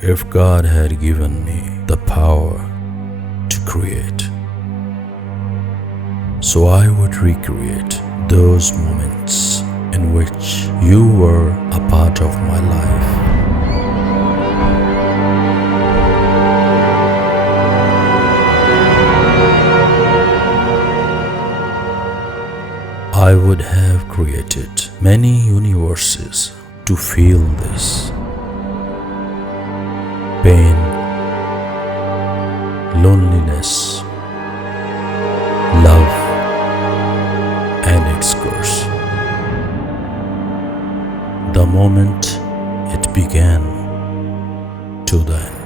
If God had given me the power to create, so I would recreate those moments in which you were a part of my life. I would have created many universes to feel this pain, loneliness, love, and its curse. The moment it began to the end.